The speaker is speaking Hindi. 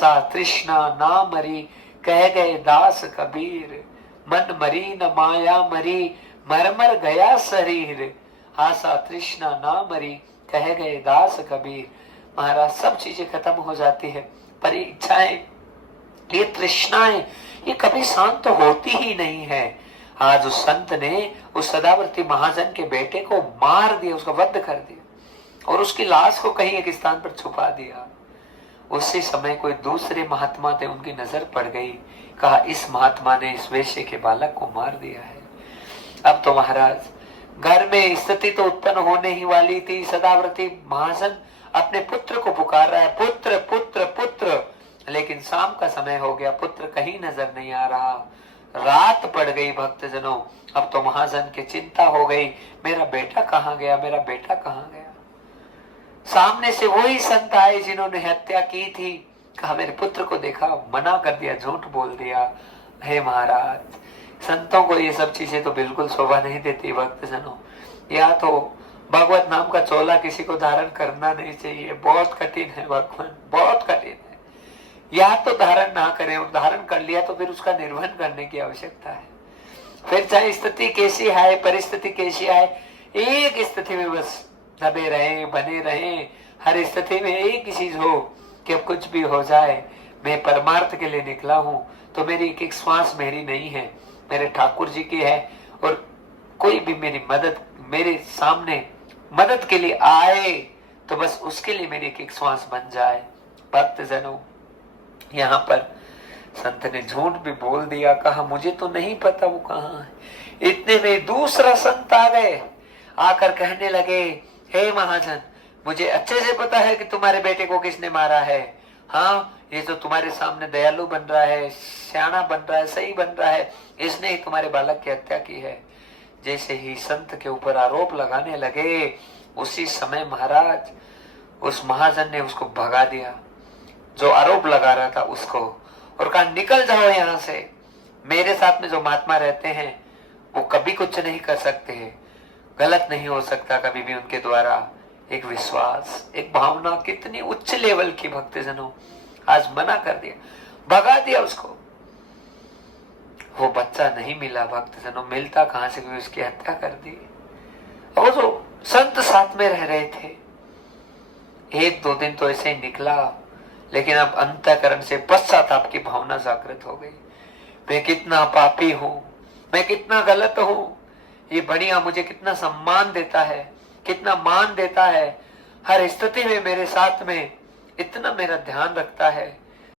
सा तृष्णा ना मरी, कह गए दास कबीर। मन मरी न माया मरी, मर मर गया शरीर। आशा तृष्णा ना मरी, कह गए दास कबीर। महाराज सब चीजें खत्म हो जाती है, पर ये इच्छाएं, ये तृष्णाएं, ये कभी शांत तो होती ही नहीं है। आज उस संत ने उस सदावर्ती महाजन के बेटे को मार दिया, उसका वध कर दिया और उसकी लाश को कहीं एक स्थान पर छुपा दिया। उसी समय कोई दूसरे महात्मा थे, उनकी नजर पड़ गई, कहा इस महात्मा ने इस वेश्य के बालक को मार दिया है। अब तो महाराज घर में स्थिति तो उत्पन्न होने ही वाली थी। सदावर्ती महाजन अपने पुत्र को पुकार रहा है, पुत्र पुत्र पुत्र, लेकिन शाम का समय हो गया, पुत्र कहीं नजर नहीं आ रहा। रात पड़ गई भक्तजनों। अब तो महाजन की चिंता हो गई, मेरा बेटा कहाँ गया, मेरा बेटा कहाँ गया। सामने से वही संत आए जिन्होंने हत्या की थी, कहा मेरे पुत्र को देखा, मना कर दिया, झूठ बोल दिया। हे महाराज, संतों को ये सब चीजें तो बिल्कुल शोभा नहीं देती भक्तजनों। या तो भगवत नाम का चोला किसी को धारण करना नहीं चाहिए, बहुत कठिन है भगवान, बहुत कठिन है। या तो धारण ना करें, और धारण कर लिया तो फिर उसका निर्वहन करने की आवश्यकता है। फिर चाहे स्थिति कैसी आए, परिस्थिति कैसी आए, एक स्थिति में बस दबे रहे, बने रहे। हर स्थिति में एक ही चीज हो कि अब कुछ भी हो जाए, मैं परमार्थ के लिए निकला हूं, तो मेरी एक एक श्वास मेरी नहीं है, मेरे ठाकुर जी की है। और कोई भी मेरी मदद, मेरे सामने मदद के लिए आए, तो बस उसके लिए मेरी एक एक श्वास बन जाए। भक्त जनों, यहाँ पर संत ने झूठ भी बोल दिया, कहा मुझे तो नहीं पता वो कहाँ है। इतने में दूसरा संत आ गए, आकर कहने लगे, हे महाजन, मुझे अच्छे से पता है कि तुम्हारे बेटे को किसने मारा है। हाँ, ये जो तुम्हारे सामने दयालु बन रहा है, सियाना बन रहा है, सही बन रहा है, इसने ही तुम्हारे बालक की हत्या की है। जैसे ही संत के ऊपर आरोप लगाने लगे, उसी समय महाराज उस महाजन ने उसको भगा दिया, जो आरोप लगा रहा था उसको, और कहा निकल जाओ यहाँ से। मेरे साथ में जो महात्मा रहते हैं वो कभी कुछ नहीं कर सकते, गलत नहीं हो सकता कभी भी उनके द्वारा। एक विश्वास, एक भावना कितनी उच्च लेवल की भक्तजनों, आज मना कर दिया, भगा दिया उसको। वो बच्चा नहीं मिला भक्तजनों, मिलता कहां से, क्योंकि उसकी हत्या कर दी। और जो संत साथ में रह रहे थे, एक दो दिन तो ऐसे ही निकला, लेकिन अब अंतःकरण से पश्चाताप की भावना जागृत हो गई। मैं कितना पापी हूं, मैं कितना गलत हूं, ये बढ़िया मुझे कितना सम्मान देता है, कितना मान देता है, हर स्थिति में मेरे साथ में इतना मेरा ध्यान रखता है।